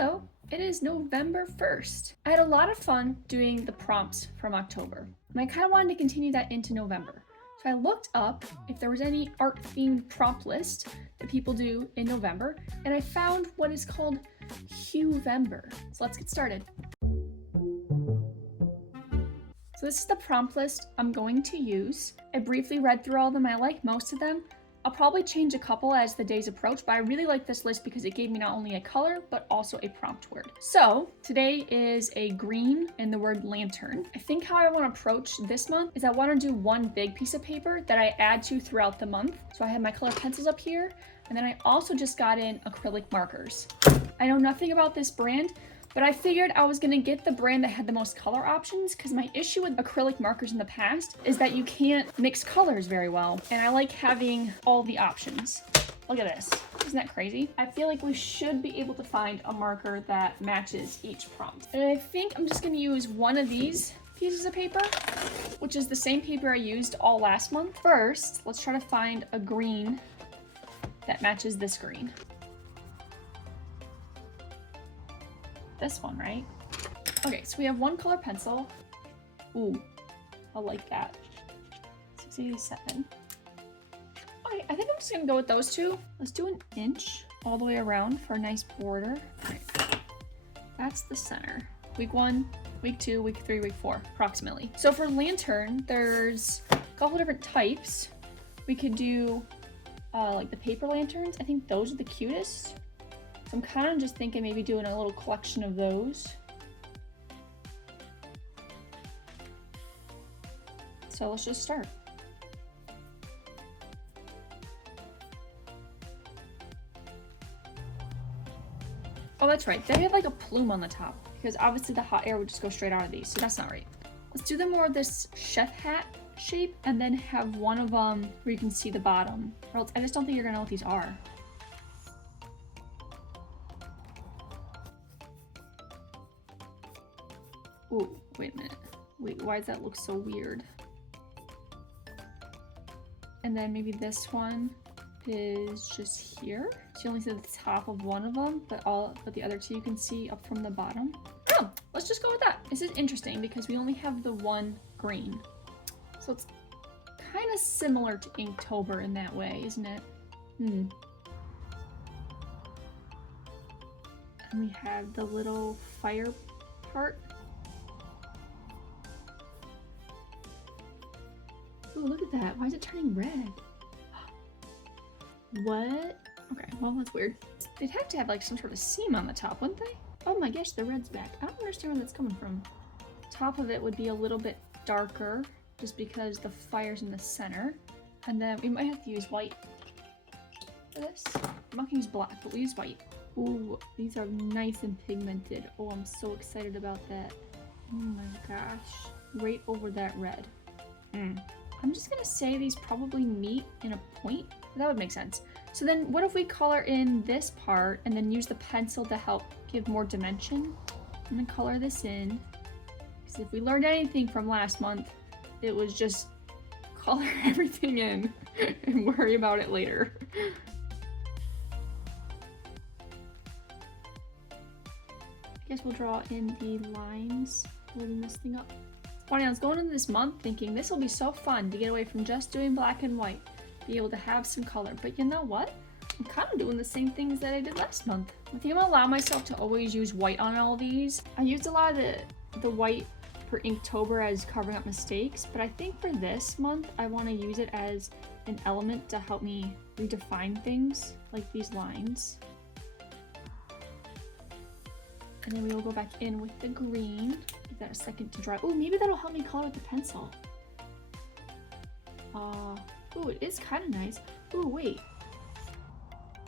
Hello, it is November 1st. I had a lot of fun doing the prompts from October, and I kind of wanted to continue that into November. So I looked up if there was any art-themed prompt list that people do in November, and I found what is called Huevember. So let's get started. So this is the prompt list I'm going to use. I briefly read through all of them. I like most of them. I'll probably change a couple as the days approach, but I really like this list because it gave me not only a color, but also a prompt word. So today is a green and the word lantern. I think how I want to approach this month is I want to do one big piece of paper that I add to throughout the month. So I have my color pencils up here, and then I also just got in acrylic markers. I know nothing about this brand, but I figured I was gonna get the brand that had the most color options because my issue with acrylic markers in the past is that you can't mix colors very well. And I like having all the options. Look at this, isn't that crazy? I feel like we should be able to find a marker that matches each prompt. And I think I'm just gonna use one of these pieces of paper, which is the same paper I used all last month. First, let's try to find a green that matches this green. This one, right? Okay, so we have one color pencil. Ooh, I like that. 687. Okay, I think I'm just gonna go with those two. Let's do an inch all the way around for a nice border. All right, that's the center. Week 1, week 2, week 3, week 4, approximately. So for lantern, there's a couple different types. We could do like the paper lanterns. I think those are the cutest. So I'm kind of just thinking maybe doing a little collection of those. So let's just start. Oh, that's right. They have like a plume on the top because obviously the hot air would just go straight out of these. So that's not right. Let's do them more of this chef hat shape and then have one of them where you can see the bottom. Or else I just don't think you're gonna know what these are. Ooh, wait a minute. Wait, why does that look so weird? And then maybe this one is just here. So you only see the top of one of them, but the other two you can see up from the bottom. Oh, let's just go with that. This is interesting because we only have the one green. So it's kind of similar to Inktober in that way, isn't it? And we have the little fire part. Ooh, look at that. Why is it turning red? What? Okay, well, that's weird. They'd have to have like some sort of seam on the top, wouldn't they? Oh my gosh, the red's back. I don't understand where that's coming from. Top of it would be a little bit darker just because the fire's in the center. And then we might have to use white for this. I'm not gonna use black, but we use white. Ooh, these are nice and pigmented. Oh, I'm so excited about that. Oh my gosh. Right over that red. I'm just gonna say these probably meet in a point. That would make sense. So then what if we color in this part and then use the pencil to help give more dimension? I'm gonna color this in. Because if we learned anything from last month, it was just color everything in and worry about it later. I guess we'll draw in the lines holding this thing up. Funny, I was going into this month thinking this will be so fun to get away from just doing black and white, be able to have some color. But you know what? I'm kind of doing the same things that I did last month. I think I'm gonna allow myself to always use white on all these. I used a lot of the white for Inktober as covering up mistakes, but I think for this month I want to use it as an element to help me redefine things, like these lines. And then we will go back in with the green. Give that a second to dry. Oh, maybe that'll help me color with the pencil. Oh, it is kind of nice. Oh, wait.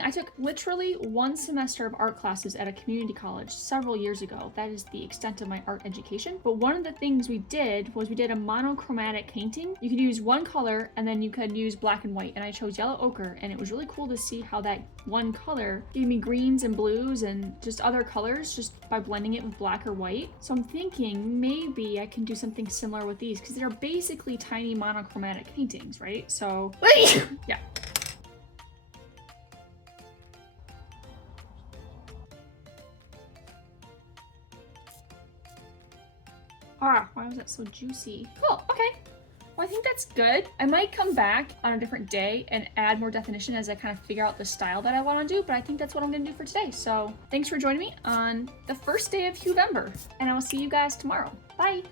I took literally one semester of art classes at a community college several years ago. That is the extent of my art education. But one of the things we did was we did a monochromatic painting. You could use one color and then you could use black and white. And I chose yellow ochre, and it was really cool to see how that one color gave me greens and blues and just other colors just by blending it with black or white. So I'm thinking maybe I can do something similar with these because they're basically tiny monochromatic paintings, right? So yeah. Ah, why was that so juicy? Cool, okay. Well, I think that's good. I might come back on a different day and add more definition as I kind of figure out the style that I want to do, but I think that's what I'm going to do for today. So thanks for joining me on the first day of Huevember, and I will see you guys tomorrow. Bye!